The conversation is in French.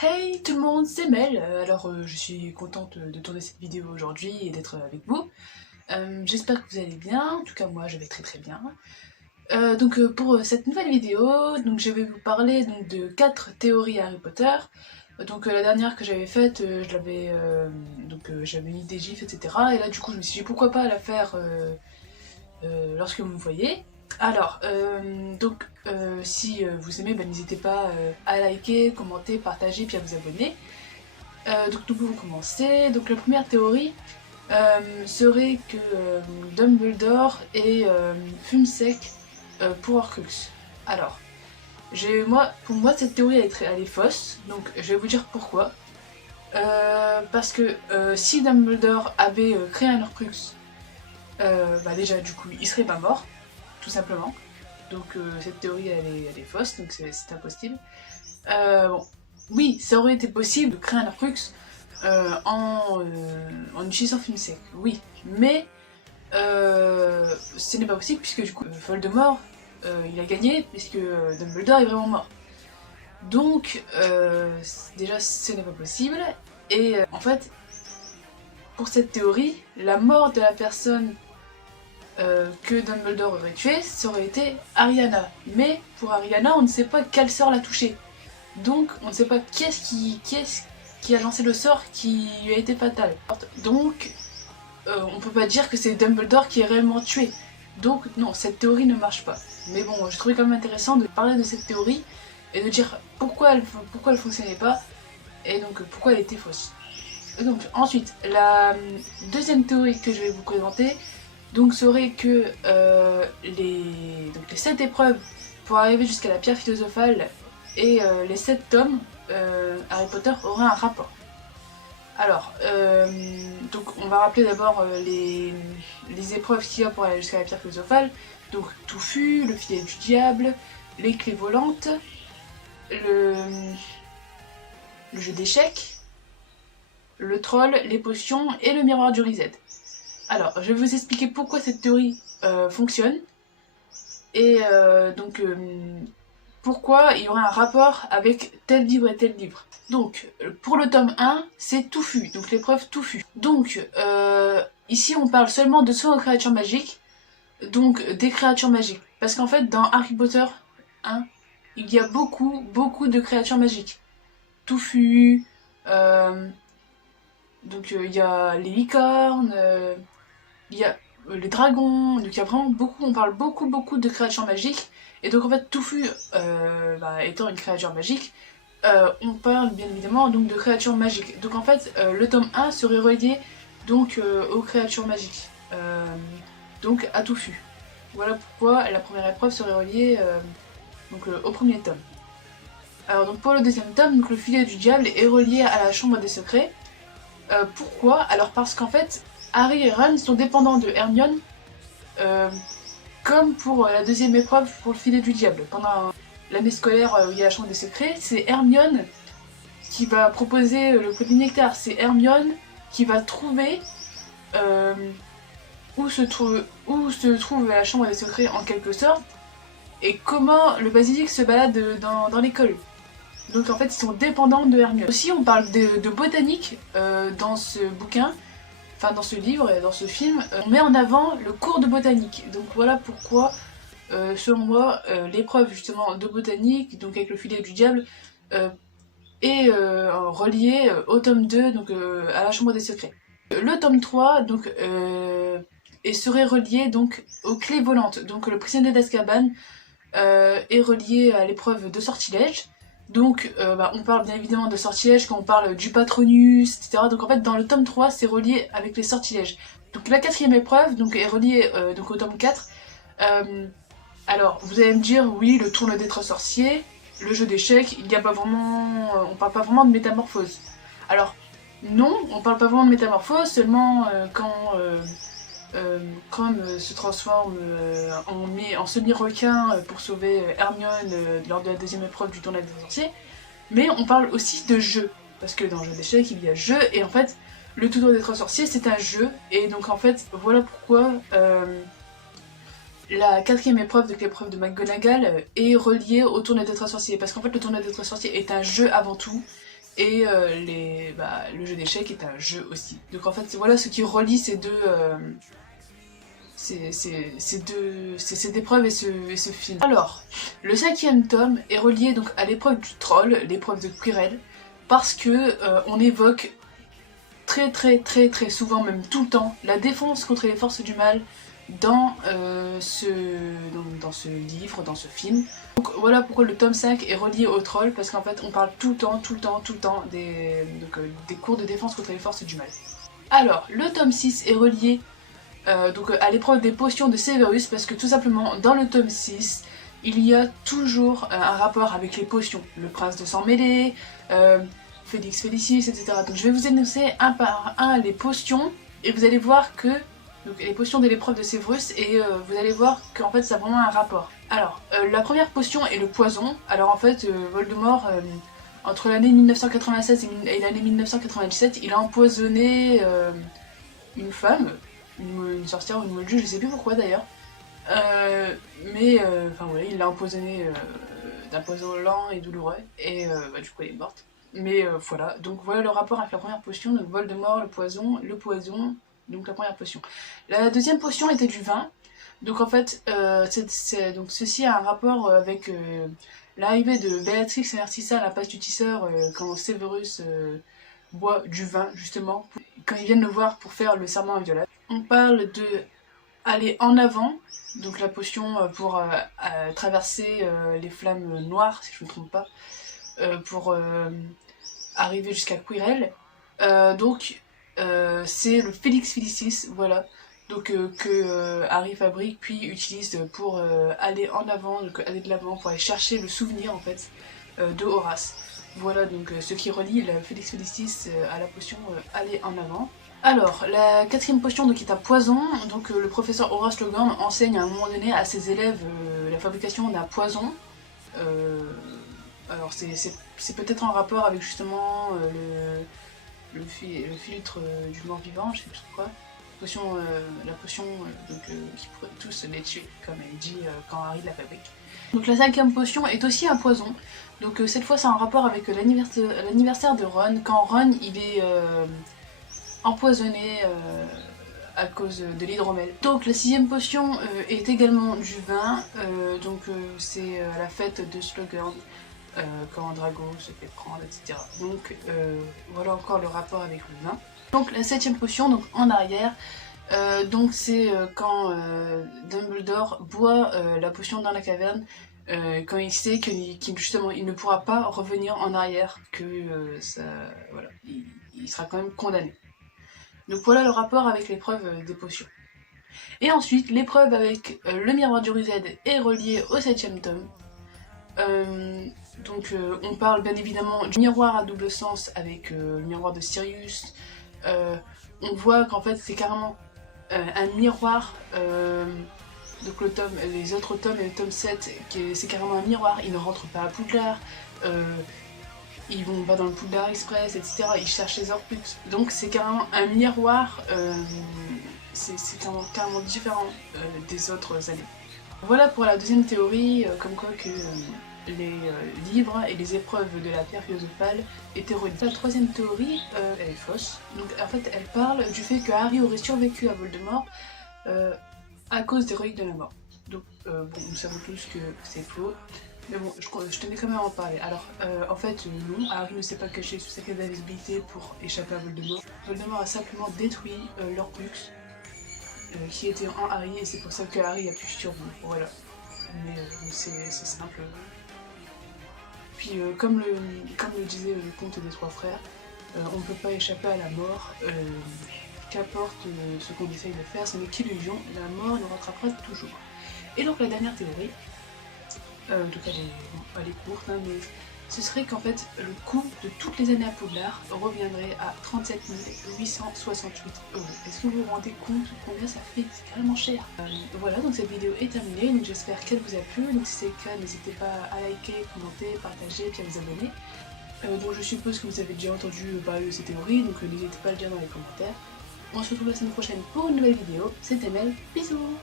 Hey tout le monde, c'est Mel. Je suis contente de tourner cette vidéo aujourd'hui et d'être avec vous. J'espère que vous allez bien, en tout cas moi je vais très très bien. Pour cette nouvelle vidéo, je vais vous parler de 4 théories Harry Potter. La dernière que j'avais faite, j'avais mis des gifs, etc. Et là du coup je me suis dit pourquoi pas la faire lorsque vous me voyez. Si vous aimez, n'hésitez pas à liker, commenter, partager, puis à vous abonner. Nous pouvons commencer. Donc la première théorie serait que Dumbledore est fume sec pour Horcrux. Alors, pour moi cette théorie elle est fausse, donc je vais vous dire pourquoi. Parce que si Dumbledore avait créé un Horcrux, déjà du coup il serait pas mort, tout simplement. Cette théorie elle est fausse, donc c'est impossible. Bon, oui, ça aurait été possible de créer un Horcrux en utilisant fume sec, oui, mais ce n'est pas possible puisque du coup Voldemort il a gagné puisque Dumbledore est vraiment mort. Déjà ce n'est pas possible et en fait pour cette théorie, la mort de la personne que Dumbledore aurait tuée, ça aurait été Ariana. Mais pour Ariana, on ne sait pas quel sort l'a touchée. Donc on ne sait pas qui est-ce qui a lancé le sort qui lui a été fatal. Donc on peut pas dire que c'est Dumbledore qui est réellement tué. Donc non, cette théorie ne marche pas. Mais bon, je trouvais quand même intéressant de parler de cette théorie et de dire pourquoi elle fonctionnait pas et donc pourquoi elle était fausse. Donc ensuite, la deuxième théorie que je vais vous présenter serait que les 7 épreuves pour arriver jusqu'à la pierre philosophale et les 7 tomes, Harry Potter auraient un rapport. On va rappeler d'abord les épreuves qu'il y a pour aller jusqu'à la pierre philosophale. Donc Touffu, le filet du diable, les clés volantes, le jeu d'échecs, le troll, les potions et le miroir du reset. Alors, je vais vous expliquer pourquoi cette théorie fonctionne et pourquoi il y aurait un rapport avec tel livre et tel livre. Donc, pour le tome 1, c'est Touffu, donc l'épreuve Touffu. Ici on parle seulement de soins aux créatures magiques, donc des créatures magiques. Parce qu'en fait, dans Harry Potter 1, il y a beaucoup de créatures magiques. Touffu, il y a les licornes, il y a les dragons, donc il y a vraiment on parle beaucoup de créatures magiques. Et donc en fait, Touffu étant une créature magique, on parle bien évidemment donc de créatures magiques. Donc en fait, le tome 1 serait relié aux créatures magiques, donc à Touffu. Voilà pourquoi la première épreuve serait reliée au premier tome. Alors donc pour le deuxième tome, le filet du diable est relié à la chambre des secrets. Pourquoi? Alors parce qu'en fait, Harry et Ron sont dépendants de Hermione, comme pour la deuxième épreuve pour le filet du diable. Pendant l'année scolaire où il y a la chambre des secrets, c'est Hermione qui va proposer le polynectar. C'est Hermione qui va trouver où se trouve la chambre des secrets en quelque sorte, et comment le basilic se balade dans l'école. Donc en fait, ils sont dépendants de Hermione. Aussi, on parle de botanique dans ce bouquin, enfin dans ce livre et dans ce film. On met en avant le cours de botanique. Donc voilà pourquoi, selon moi, l'épreuve justement de botanique, donc avec le filet du diable, est reliée au tome 2, à la chambre des secrets. Le tome 3, serait relié aux clés volantes. Donc le prisonnier d'Azkaban est relié à l'épreuve de sortilège. On parle bien évidemment de sortilèges quand on parle du Patronus, etc. Donc en fait, dans le tome 3, c'est relié avec les sortilèges. Donc la quatrième épreuve est reliée au tome 4. Alors, vous allez me dire, oui, le tourne des trois sorciers, le jeu d'échecs, il n'y a pas vraiment... on parle pas vraiment de métamorphose. Alors, non, on parle pas vraiment de métamorphose, seulement quand Crum se transforme en semi-requin pour sauver Hermione lors de la deuxième épreuve du tournoi des sorciers. Mais on parle aussi de jeu, parce que dans le jeu d'échecs il y a jeu, et en fait le tournoi des trois sorciers c'est un jeu, et donc en fait voilà pourquoi la quatrième épreuve, donc l'épreuve de McGonagall, est reliée au tournoi des trois sorciers, parce qu'en fait le tournoi des trois sorciers est un jeu avant tout, et le jeu d'échecs est un jeu aussi. Donc en fait voilà ce qui relie ces deux cette épreuve et ce film. Alors, le 5e tome est relié donc à l'épreuve du troll, l'épreuve de Quirrell, parce que on évoque très souvent, même tout le temps, la défense contre les forces du mal dans ce livre, dans ce film. Donc voilà pourquoi le tome 5 est relié au troll, parce qu'en fait on parle tout le temps des cours de défense contre les forces du mal. Alors, le tome 6 est relié à l'épreuve des potions de Severus, parce que tout simplement dans le tome 6, il y a toujours un rapport avec les potions. Le prince de sang mêlé, Félix Félicis, etc. Donc je vais vous énoncer un par un les potions, et vous allez voir que donc les potions de l'épreuve de Severus, et vous allez voir qu'en fait ça a vraiment un rapport. Alors, la première potion est le poison. Alors en fait, Voldemort, entre l'année 1996 et l'année 1997, il a empoisonné une femme, une sorcière ou une moldu, je sais plus pourquoi d'ailleurs. Enfin ouais, il l'a empoisonnée d'un poison lent et douloureux, et du coup elle est morte. Mais voilà, donc voilà le rapport avec la première potion, donc Voldemort, le poison, donc la première potion. La deuxième potion était du vin, donc en fait, donc ceci a un rapport avec l'arrivée de Béatrix et Narcissa à la place du tisseur quand Severus boit du vin, justement, quand ils viennent le voir pour faire le serment inviolable. On parle de aller en avant, donc la potion pour traverser les flammes noires, si je ne me trompe pas, pour arriver jusqu'à Quirrell. C'est le Félix Félicis, voilà, donc que Harry fabrique puis utilise pour aller en avant, donc aller de l'avant, pour aller chercher le souvenir en fait de Horace. Voilà donc ce qui relie le Félix Félicis à la potion aller en avant. Alors, la 4e potion donc, est un poison, donc le professeur Horace Logan enseigne à un moment donné à ses élèves la fabrication d'un poison. Alors c'est peut-être en rapport avec justement le filtre du mort-vivant, je sais plus quoi. La potion qui pourrait tous les tuer, comme elle dit quand Harry la fabrique. Donc la 5e potion est aussi un poison. Donc cette fois c'est en rapport avec l'anniversaire de Ron, quand Ron il est empoisonné à cause de l'hydromel. Donc la 6e potion est également du vin, c'est la fête de Slughorn, quand Drago se fait prendre, etc. Donc voilà encore le rapport avec le vin. Donc la 7e potion, donc en arrière, c'est quand Dumbledore boit la potion dans la caverne, quand il sait qu'il justement il ne pourra pas revenir en arrière, que voilà, il sera quand même condamné. Donc voilà le rapport avec l'épreuve des potions. Et ensuite, l'épreuve avec le miroir du Rused est reliée au 7e tome. On parle bien évidemment du miroir à double sens avec le miroir de Sirius. On voit qu'en fait c'est carrément un miroir, donc les autres tomes et le tome 7, c'est carrément un miroir, ils ne rentrent pas à Poudlard. Ils vont pas dans le Poudlard Express, etc. Ils cherchent les Horcruxes. Donc c'est carrément un miroir, c'est carrément différent des autres années. Voilà pour la deuxième théorie, comme quoi que les livres et les épreuves de la pierre philosophale étaient reliés. La troisième théorie, elle est fausse. Donc en fait elle parle du fait que Harry aurait survécu à Voldemort à cause des reliques de la mort. Donc nous savons tous que c'est faux. Mais bon, je tenais quand même à en parler. Alors, en fait, non, Harry ne s'est pas caché sous sa cape d'invisibilité pour échapper à Voldemort. Voldemort a simplement détruit l'Horcrux qui était en Harry, et c'est pour ça que Harry a pu survivre. Voilà. Mais c'est simple. Puis, comme le disait le conte des trois frères, on ne peut pas échapper à la mort. Qu'importe ce qu'on essaye de faire, ce n'est qu'illusion, la mort nous rattrapera toujours. Et donc, la dernière théorie. En tout cas elle est courte, mais ce serait qu'en fait le coût de toutes les années à Poudlard reviendrait à 37 868 €. Est-ce que vous vous rendez compte combien ça fait? C'est carrément cher. Voilà, donc cette vidéo est terminée, donc j'espère qu'elle vous a plu. Donc si c'est le cas, n'hésitez pas à liker, commenter, partager, puis à vous abonner. Donc je suppose que vous avez déjà entendu parler de ces théories, donc n'hésitez pas à le dire dans les commentaires. On se retrouve la semaine prochaine pour une nouvelle vidéo. C'était Mel, bisous.